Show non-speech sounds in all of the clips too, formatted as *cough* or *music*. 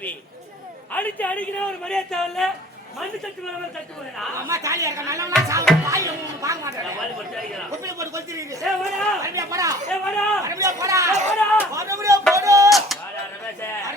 பாவி அடிச்சு அடிக்கிற ஒரு மரியாதை தேவையில்ல. மண்ணு தட்டு மேல தட்டு போறா அம்மா தாலியா இருக்க? நல்லா சாவு? பாய் ஒண்ணு வாங்க மாட்டேன் பால் போட்டு அடிக்கிறான். குப்பையை போட்டு கொளுத்திருக்குது ஏ வாடா. மறுபடியும் போடா. ஏ வாடா. மறுபடியும் போடா. ஏ வாடா. மறுபடியும் போடு. வாடா ரமேஷ். வர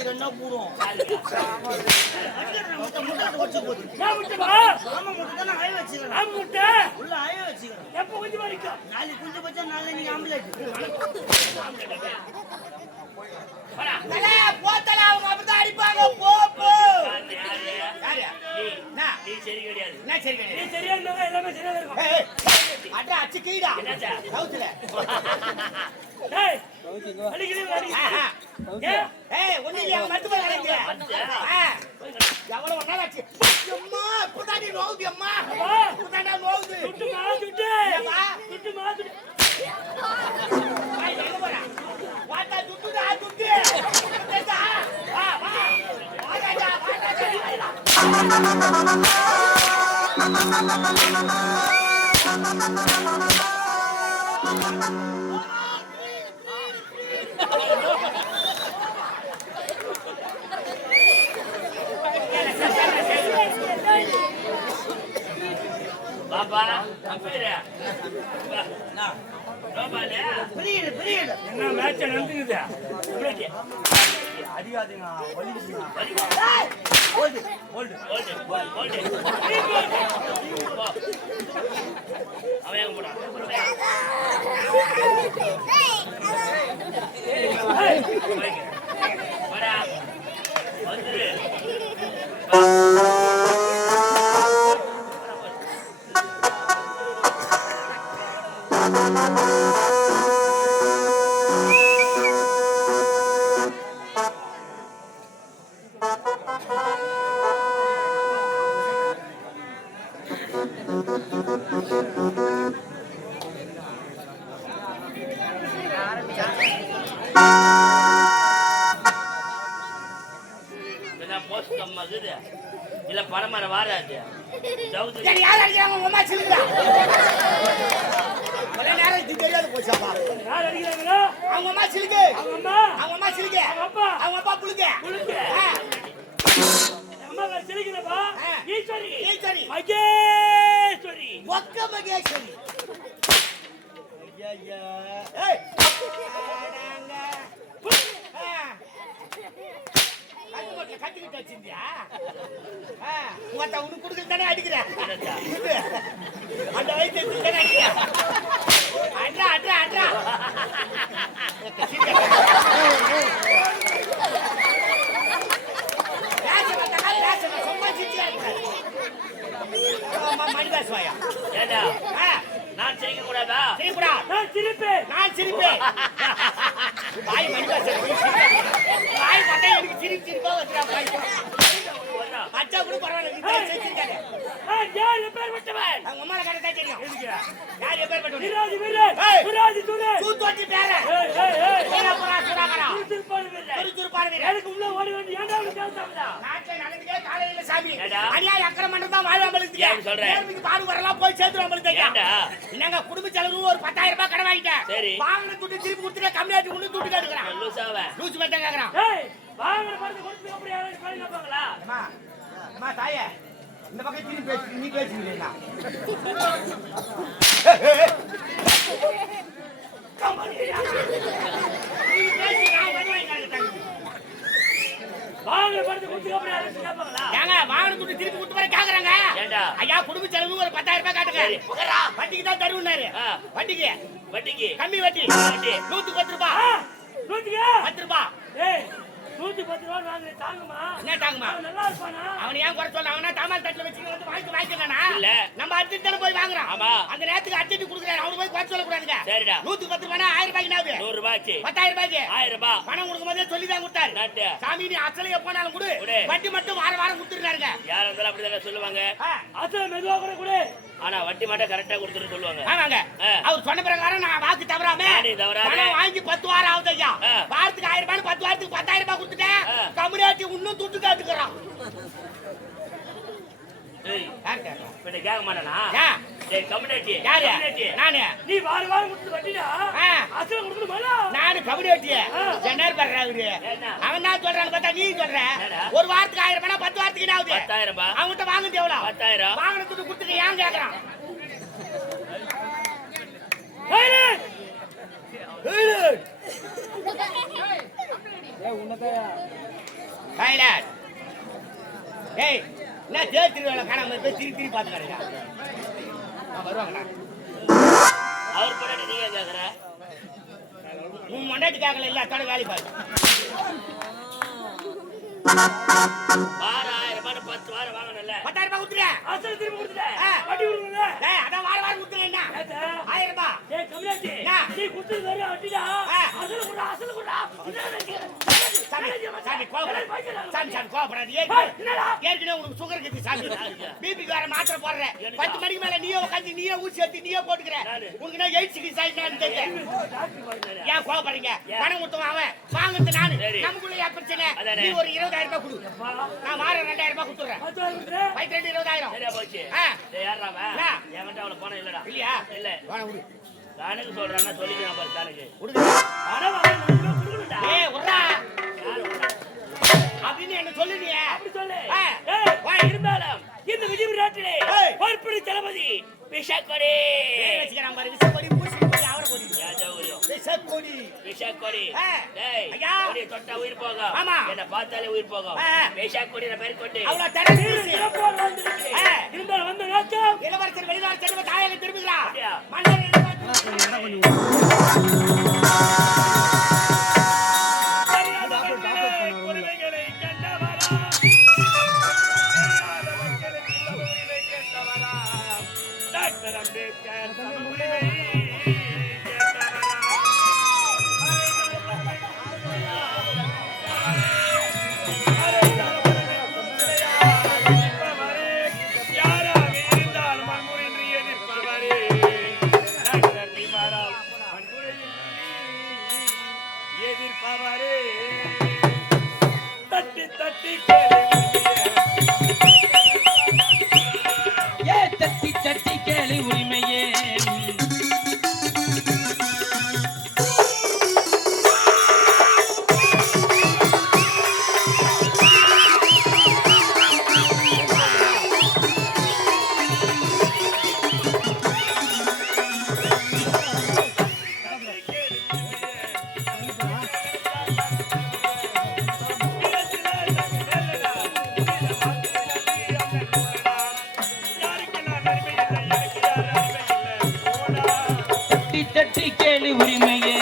வாய் ரெண்டா பூரும் ஏன் முட்டை. ஆமா முட்டை தானே ஆய வச்சுக்கிறேன் முட்டை உள்ள ஆய வச்சுக்கிறேன் எப்போ கொஞ்சம் வரைக்கும் நாளைக்கு குஞ்சு பச்சா நாளை நீங்க போத்தல, அவங்க அப்படித்தான் அடிப்பாங்க, போ, போ. யாரு யாரு? நீ? நீ சரி கிடையாது என்ன சரி நீ கிடையாது? சரியா இருந்தா எல்லாமே சரியா இருக்கும் அட, அடிச்சு கீடா. என்னாச்சா? கவுத்துல. டேய் அடிக்கிறீங்க. அடிக்கிறீங்க ஏய், இல்லையா, மருத்துவமனை அழைங்க. வந்துச்சா? ஆ. எவ்வளவு நாள் ஆச்சு? அம்மா, இப்பதாண்டி நோவுது, அம்மா. இப்பதாண்டா நோவுது. சுட்டு? சுட்டுமா சுட்டு வாய், எங்க போற? வாடா, துட்டுடா, துட்டு. துட்டுடா. வா, வா. வாடாடா, வாடாடா. பாப்பா அப்பீரா ரோபாலே புரியுது என்ன மேட்ச் நடந்துக்குது அப்படியே ஓல்டு ஓல்டு ஓல்டு ஓல்டு அவன் வந்துரு ஈஸ்வரி ஈஸ்வரி. மகேஸ்வரி ஒக்க மகேஸ்வரி. ஐயா ஐயா ஏய். ஆடாங்க. ஆ. கட்டு போட்டுல கட்டிக்கிட்டு வச்சிருந்தியா? உங்கத்த உனக்கு கொடுக்கறது தானே அடிக்கிறேன். அந்த வயிற்று தானே அடிக்கிறேன். அட்ரா, அட்ரா, அட்ரா. ராஜன் வந்தாங்க, ராஜன் சும்மா சிரிச்சியா இருக்கக்கூடாது. ஆமா, மணிதாஸ் வாயா. ஏண்டா? ஆ, நான் சிரிக்க கூடாதா சிரிப்புடா. நான் சிரிப்பேன். நான் சிரிப்பேன். *laughs* வாய் மணிதாஸ் வாய் பார்த்தா எனக்கு சிரிப்பு சிரிப்பா வந்துடா வாய் அச்சா கூட பரவாயில்ல பேர் நான் யார் எப்பேர் விட்டவன் அவங்க அம்மால கடை தான் தெரியும் யார் எப்பேர் பட்டு விராஜி வீரன். விராஜி துணை. தூத்தோட்டி பேர ஏய் ஏய் ஏய் வீரபுரா சுடாகரா திருப்பாடு வீரன் துருத்துருப்பாரு வீரன் எனக்கு உள்ள ஓடி வந்து ஏன்டா அவனுக்கு கேட்டாங்களா நாட்டுல நடந்துட்டே காலையில சாமி? அநியாய அக்கறம் பண்றது தான் வாழ்வாமலுக்கு ஏன் சொல்ற? நேர்மைக்கு பாடு வரலாம் போய் சேர்த்து நம்மளுக்கு ஏன்டா? என்னங்க குடும்ப செலவு ஒரு பத்தாயிரம் ரூபாய் கடன் வாங்கிட்டேன் சரி. வாங்கின துட்டு திருப்பி கொடுத்துட்டு கம்மியாட்டி ஒண்ணு துட்டு கேட்டுக்கிறான். லூசாவ. லூச்சு மட்டும் கேக்குறான். ஏய் வாங்குற பணத்தை கொடுத்து பணம் கேட்பாங்களா அம்மா தாயே இந்த பக்கம் திரும்பி பேசு நீ ஏண்டா? ஐயா குடும்ப செலவு ஒரு பத்தாயிரம் ரூபாய் புகரா. வட்டிக்கு தான் தருவுனாரு. வட்டிக்கு. வட்டிக்கு. கம்மி வட்டி. வட்டி. நூத்துக்கு பத்து ரூபா. ஆ, நூத்திக்கா? பத்து ரூபா. ஏய், நூத்தி பத்து ரூபா வாங்குறேன், தாங்குமா? என்ன தாங்குமா? அவன் நல்லா இருப்பானா? அவன் ஏன் குறை சொல்ல அவனா தாமல் தட்டுல வச்சு வந்து வாங்கி வாங்கிக்கலானா இல்ல. நம்ம அர்ஜென்ட் தானே போய் வாங்குறோம் ஆமா. அந்த நேரத்துக்கு அர்ஜென்ட் கொடுக்குறாரு. அவனு போய் குறை சொல்லக்கூடாதுங்க. சரிடா. நூத்துக்கு பத்து ரூபாய் ஆயிரம் ரூபாய்க்கு நாவு நூறு ரூபாய்க்கு பத்தாயிரம் ரூபாய்க்கு? ஆயிரம் ரூபாய் பணம் கொடுக்கும் போதே சொல்லி தான் கொடுத்தாரு சாமி நீ அசலைய போனாலும் கொடு. கொடு. வட்டி மட்டும் வாரம் வாரம் கொடுத்துருக்காருங்க யாரா இருந்தாலும் அப்படிதானே சொல்லுவாங்க. அசல மெதுவா கூட கொடு. ஆனா வட்டி மட்டும் கரெக்டா கொடுத்துட்டு சொல்லுவாங்க ஆமாங்க. அவர் சொன்ன பிரகாரம் நான் வாக்கு தவறாம. பணம் வாங்கி பத்து வாரம் ஆகுது ஐயா. வாரத்துக்கு ஆயிரம் ரூபாய் பத்து வாரத்துக்கு பத்தாயிரம் ரூபாய் கொடுத்துட்டேன். கம்யூனிட்டி இன்னும் துட்டு காட்டுக்கிறான் நீ கேட்க மாட்டானா ஏன்? டேய் கம்யூனிட்டி யாரு கம்யூனிட்டி நானு நீ வாரம் வாரம் கொடுத்து வட்டிடா. ஆ. அசல? கம்யூனிட்டி ஆ. ஜெனர் பண்றா அவரு? அவன் தான் சொல்றான்னு பார்த்தா நீ சொல்ற? ஒரு வாரத்துக்கு ஆயிரம் ரூபாய் பத்து வாரத்துக்கு என்ன ஆகுது? பத்தாயிரம் அவன்கிட்ட வாங்குறது எவ்வளவு பத்தாயிரம். வாங்கின துட்டு கொடுத்துட்டு ஏன் கேக்குறான்? ஏய் என்ன தேர் திருவிழா காணாம போய் திருப்பி திருப்பி பாத்துக்காருங்க வருவாங்கண்ணா அவர் பொண்ணாடி நீங்க கேக்குற? உன் மண்டாட்டி கேட்கல இல்ல அத்தோட வேலை பாரு ஆயிரம் ரூபாய் பத்து வாரம் வாங்கணும்ல. பத்தாயிரம் ரூபாய் கொடுத்துறேன் அசல திருப்பி கொடுத்துட்டேன். ஆ. வட்டி கொடுக்கணும்ல? ஏய் அதான் வாரம் வாரம் கொடுத்துறேன் என்ன ஏத்தா. ஆயிரம் ரூபாய் என்ன? நீ கொடுத்தது வெறும். ஆ. அசல கொடுடா, அசல நினைக்கிற? சாமி சாமி கோபப்படாது சாமி சாமி கோபப்படாது ஏய், என்னடா? ஏற்கனவே உனக்கு சுகர் இருக்குது சாமி? பிபிக்கு வேற மாத்திரை போடுறேன் எனக்கா? பத்து மணிக்கு மேல நீயே உட்காந்து நீயே ஊசி எடுத்து நீயே போட்டுக்கிற? உனக்கு நான் எயிட் சிக்ஸ் ஆயிட்டான்னு தெரியல. ஏன் கோவப்படுறீங்க ஏன்? பணம் கொடுத்தவன் அவன் வாங்குறது நானு. நமக்குள்ள ஏன் பிரச்சனை. நீ ஒரு இருபதாயிரம் ரூபாய் கொடு. நான் வாரம் ரெண்டாயிரம் ரூபாய் கொடுத்துறேன். பைத்து ரெண்டு இருபதாயிரம் சரியா போச்சு? என்கிட்ட அவளை போன இல்லடா இல்லையா இல்ல வாங்க கணக்கு சொல்றான்னா சொல்லிக்கலாம் பாரு கணக்கு? அப்படின்னு என்ன சொல்லுனியே அப்படி சொல்லு. ஆ. ஏய், வா, இருந்தாலும் இந்த விஜய் நாட்டிலே. பொறுப்படி தளபதி விஷாக்கொடி வச்சுக்கிறான் பாரு விசக்கொடி பூசி கொடி அவரை கொடி விஷாக்கொடி. கொடியை தொட்டா உயிர் போகும் ஆமா. என்ன பார்த்தாலே உயிர் போகும் ஆ. விஷாக்கொடியில பேர் கொண்டு அவ்வளவு தர பூசி சிறப்பாக வாழ்ந்திருக்கிறேன். ஆ. இருந்தாலும் வந்த நோக்கம் இளவரசர் வெளிநாடு சென்று தாயால திரும்புகிறார் அப்படியா? மன்னர் இளவரசர் கொடுமைகளை உரிமையே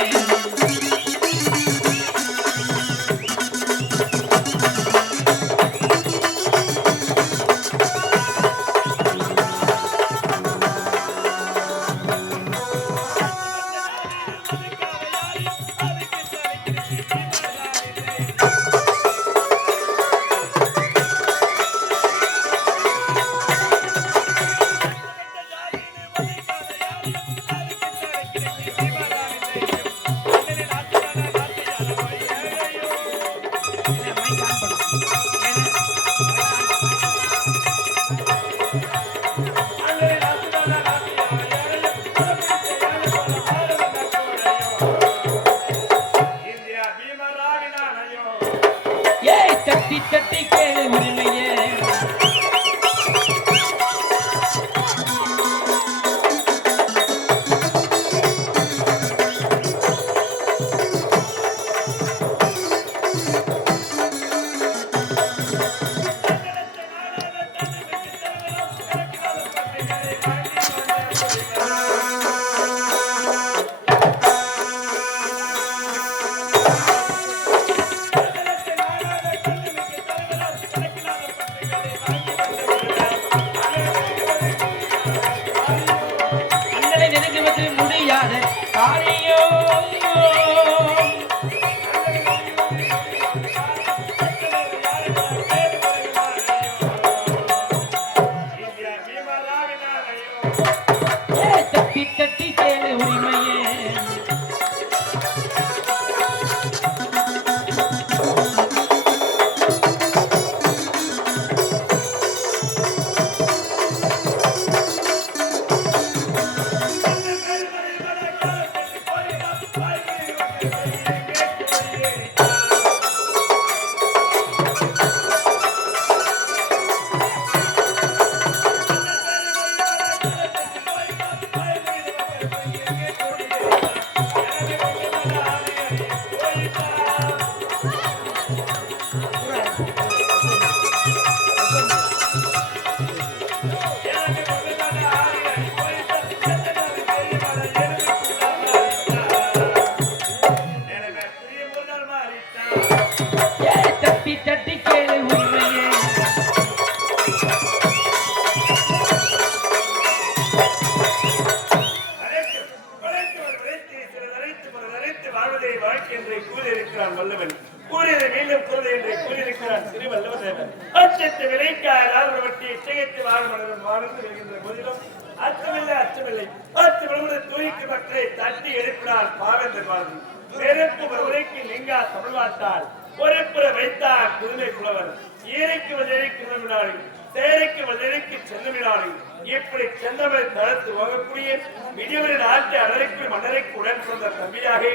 அச்சமில்லை அச்சமில்லை அச்சு விழுவது தூய்க்கு மக்களை தட்டி எழுப்பினார் பாவேந்தர் வாழ்வு நெருப்பு ஒருவரைக்கு நீங்கா தமிழ்வாட்டால் பொறுப்புற வைத்தார் புதுமை புலவர். ஈரைக்கு வதிரைக்கு உணவினாள் சேரைக்கு வதிரைக்கு சென்னமினாள் இப்படி செந்தமிழ் தளத்து போகக்கூடிய விஜயவரின் ஆட்சி அலரைக்கு மன்னரைக்கு உடன் சொந்த தம்பியாக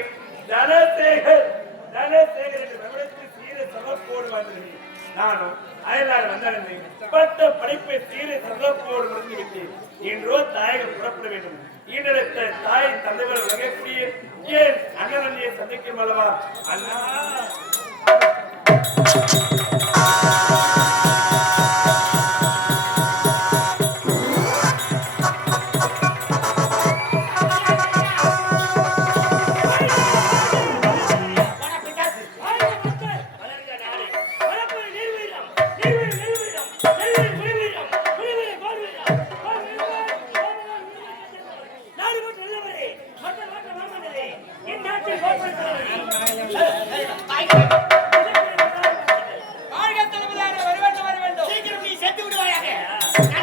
தனசேகர் தனசேகர் என்ற சீர நானும் அயலார் வந்தடைந்தேன் பட்ட படைப்பை சீர சமப்போடு முடிந்துவிட்டு இன்றோ தாயகம் புறப்பட வேண்டும். ஈண்டெடுத்த தாய் தந்தைவர் வகைக்கூடிய ஏன் அண்ணன் அண்ணியை சந்திக்கும் அல்லவா? அண்ணா! Gracias. *laughs*